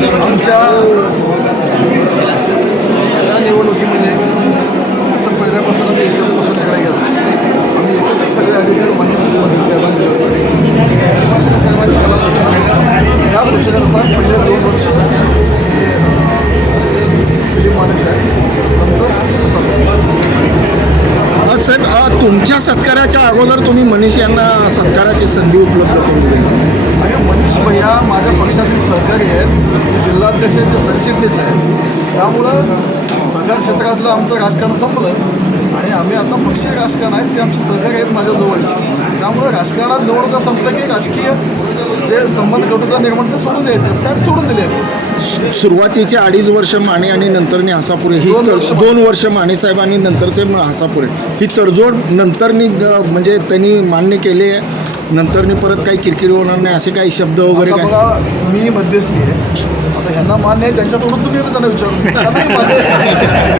आमच्या या निवडणुकीमध्ये असं पहिल्यापासून आम्ही एकत्र बसून निर्णय घेतला. आम्ही एकत्र सगळे अधिकारी माननीय मुख्यमंत्री साहेबांना दिले होते. मुख्यमंत्री साहेबांनी मला सूचना दिल्या. या सूचनेनुसार पहिले 2 वर्ष हे दिलीप माने साहेब साहेब, तुमच्या सत्काराच्या अगोदर तुम्ही मनीष यांना सत्काराची संधी उपलब्ध करून दिली. आणि मनीष भैया माझ्या पक्षातील सहकारी आहेत, जिल्हाध्यक्ष आहेत, ते सरचिटणीस आहेत. त्यामुळं सहकार क्षेत्रातलं आमचं राजकारण संपलं आणि आम्ही आता पक्षीय राजकारण आहेत, ते आमचे सहकारी आहेत माझ्या जवळचे. त्यामुळं राजकारणात निवडणुका संपलं की राजकीय जे संबंध कटुता निर्माण ते सोडून द्यायचे असते आणि सोडून दिले. सुरुवातीचे 2.5 वर्ष माने आणि नंतरनी हसापुरे ही 2 वर्ष माने साहेब आणि नंतरचे हसापुरे ही तडजोड नंतरनी म्हणजे त्यांनी मान्य केले, नंतरनी परत काही किरकिरी होणार नाही असे काही शब्द वगैरे काय? बघा, मी मध्यस्थी आहे. आता ह्यांना मान्य आहे त्यांच्याकडून तुम्ही त्यांना विचारून त्यांनाही मान्य आहे.